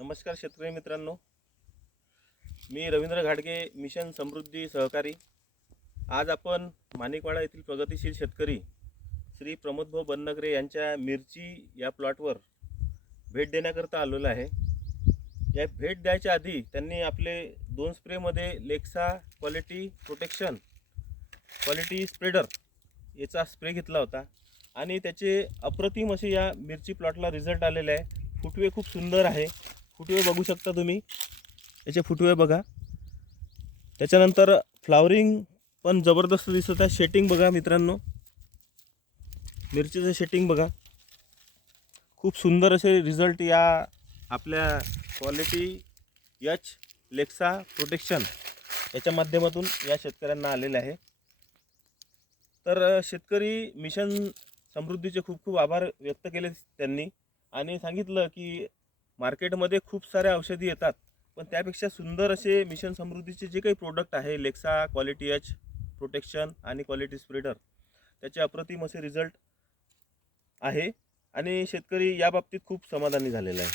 नमस्कार शेतकरी मित्रांनो, मी रवींद्र घाडगे, मिशन समृद्धी सहकारी। आज आपण माणिकवाडा येथील प्रगतिशील शेतकरी श्री प्रमोदभाऊ बन्नगरे यांच्या मिरची या प्लॉटवर भेट देण्याकरता आलेलो आहे। या भेट द्यायच्या आधी त्यांनी आपले 2 स्प्रेमध्ये लेक्सा क्वालिटी प्रोटेक्शन क्वालिटी स्प्रेडर याचा स्प्रे घेतला होता आणि त्याचे अप्रतिम असे या मिरची प्लॉटला रिझल्ट आलेले आहे। फुटवे खूप सुंदर आहे। फुटवे बघू शकता तुम्ही, याचे फुटवे बघा। त्याच्यानंतर फ्लावरिंग पण जबरदस्त दिसत आहे। शेटिंग बघा मित्रांनो, मिरचीचं शेटिंग बघा, खूप सुंदर असे रिझल्ट या आपल्या क्वालिटी एच लेक्सा प्रोटेक्शन याच्या माध्यमातून या शेतकऱ्यांना आलेले आहे। तर शेतकरी मिशन समृद्धीचे खूप खूप आभार व्यक्त केले त्यांनी आणि सांगितलं की मार्केटमध्ये खूप सारे औषधी येतात, पण त्यापेक्षा सुंदर असे मिशन समृद्धीचे जे काही प्रोडक्ट आहे लेक्सा क्वालिटी एच प्रोटेक्शन आणि क्वालिटी स्प्रेडर त्याचे अप्रतिम असे रिझल्ट आहे आणि शेतकरी या बाबतीत खूप समाधानी झालेला आहे।